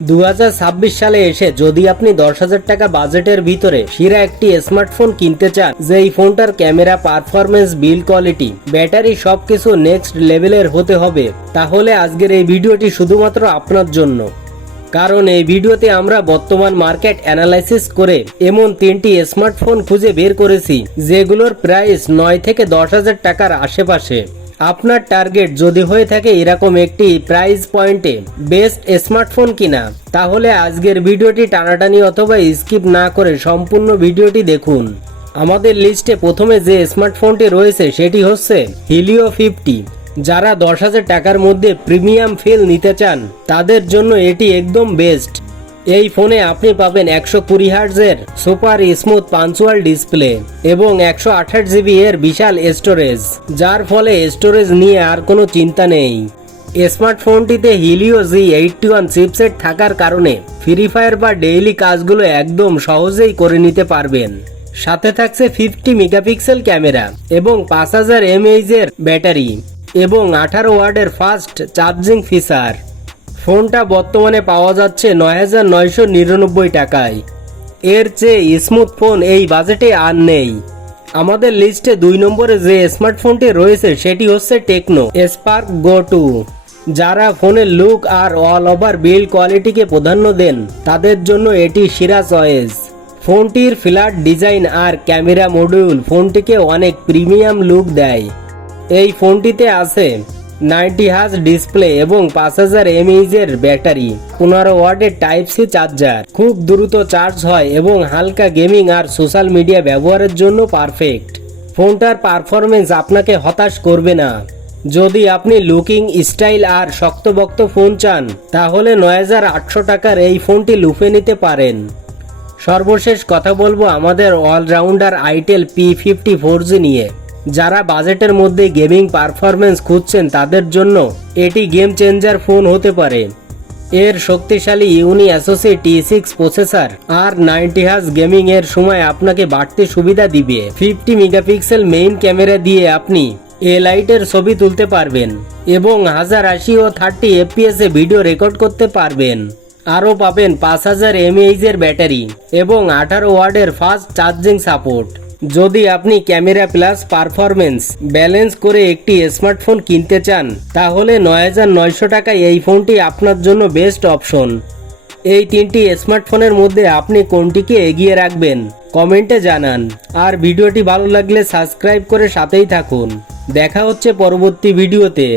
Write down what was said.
2026 সালে এসে যদি আপনি 10,000 টাকা বাজেটের ভিতরে সেরা একটি স্মার্টফোন কিনতে চান, যেই ফোনটার camera, performance, build quality, battery সবকিছু নেক্সট লেভেলের হতে হবে, তাহলে আজকের এই ভিডিওটি শুধুমাত্র আপনার জন্য। কারণ এই ভিডিওতে আমরা বর্তমান মার্কেট অ্যানালাইসিস করে এমন 3টি স্মার্টফোন খুঁজে বের করেছি যেগুলোর প্রাইস 9 থেকে 10,000 টাকার আশেপাশে। আপনার টার্গেট যদি হয়ে থাকে এরকম একটি প্রাইস পয়েন্টে বেস্ট স্মার্টফোন কিনা, তাহলে আজকের ভিডিওটি টানাটানি অথবা স্কিপ না করে সম্পূর্ণ ভিডিওটি দেখুন। আমাদের লিস্টে প্রথমে যে স্মার্টফোনটি রয়েছে সেটি হচ্ছে হিলিও 50। যারা 10,000 টাকার মধ্যে প্রিমিয়াম ফিল নিতে চান তাদের জন্য এটি একদম বেস্ট। এই ফোনে আপনি পাবেন 120 হার্টজের সুপার স্মুথ পাঞ্চুয়াল ডিসপ্লে এবং 128 জিবি এর বিশাল স্টোরেজ, যার ফলে স্টোরেজ নিয়ে আর কোনো চিন্তা নেই। স্মার্টফোনটিতে হিলিও G81 চিপসেট থাকার কারণে ফ্রি ফায়ার বা ডেইলি কাজগুলো একদম সহজেই করে নিতে পারবেন। সাথে থাকছে 50 মেগাপিক্সেল ক্যামেরা এবং 5000 mAh এর ব্যাটারি এবং 18 ওয়াটের ফাস্ট চার্জিং ফিচার। ফোনটা বর্তমানে পাওয়া যাচ্ছে 9,999 টাকায়। এর চেয়ে স্মুথ ফোন এই বাজেটে আর নেই। আমাদের লিস্টে 2 নম্বরে যে স্মার্টফোনটি রয়েছে সেটি হচ্ছে টেকনো স্পার্ক গো 2। যারা ফোনের লুক আর অল ওভার বিল্ড কোয়ালিটিকে প্রাধান্য দেন তাদের জন্য এটি সেরা চয়েস। ফোনটির ফ্ল্যাট ডিজাইন আর ক্যামেরা মডিউল ফোনটিকে অনেক প্রিমিয়াম লুক দেয়। এই ফোনটিতে আছে 90 হার্জ ডিসপ্লে এবং 5000 mAh এর ব্যাটারি, 15 ওয়াটের টাইপ সি চার্জার, খুব দ্রুত চার্জ হয় এবং হালকা গেমিং আর সোশ্যাল মিডিয়া ব্যবহারের জন্য পারফেক্ট। ফোনটার পারফরমেন্স আপনাকে হতাশ করবে না। যদি আপনি লুকিং, স্টাইল আর শক্তবক্ত ফোন চান তাহলে 9,800 টাকার এই ফোনটি লুফে নিতে পারেন। সর্বশেষ কথা বলবো আমাদের অলরাউন্ডার আইটেল P50 4G নিয়ে। যারা বাজেটের মধ্যে গেমিং পারফরমেন্স খুঁজছেন তাদের জন্য এটি গেম চেঞ্জার ফোন হতে পারে। এর শক্তিশালী ইউনি অ্যাসোসি T6 প্রসেসর আর 90 হার্জ গেমিং এর সময় আপনাকে বাড়তি সুবিধা দিবে। 50 মেগাপিক্সেল মেইন ক্যামেরা দিয়ে আপনি লাইটের ছবি তুলতে পারবেন এবং 1080 ও 30 FPS এ ভিডিও রেকর্ড করতে পারবেন। আরও পাবেন 5000 mAh এর ব্যাটারি এবং 18 ওয়াটের ফাস্ট চার্জিং সাপোর্ট। যদি আপনি ক্যামেরা প্লাস পারফরমেন্স ব্যালেন্স করে একটি স্মার্টফোন কিনতে চান তাহলে 9,900 টাকায় এই ফোনটি আপনার জন্য বেস্ট অপশন। এই 3টি স্মার্টফোনের মধ্যে আপনি কোনটিকে এগিয়ে রাখবেন কমেন্টে জানান। আর ভিডিওটি ভালো লাগলে সাবস্ক্রাইব করে সাথেই থাকুন। দেখা হচ্ছে পরবর্তী ভিডিওতে।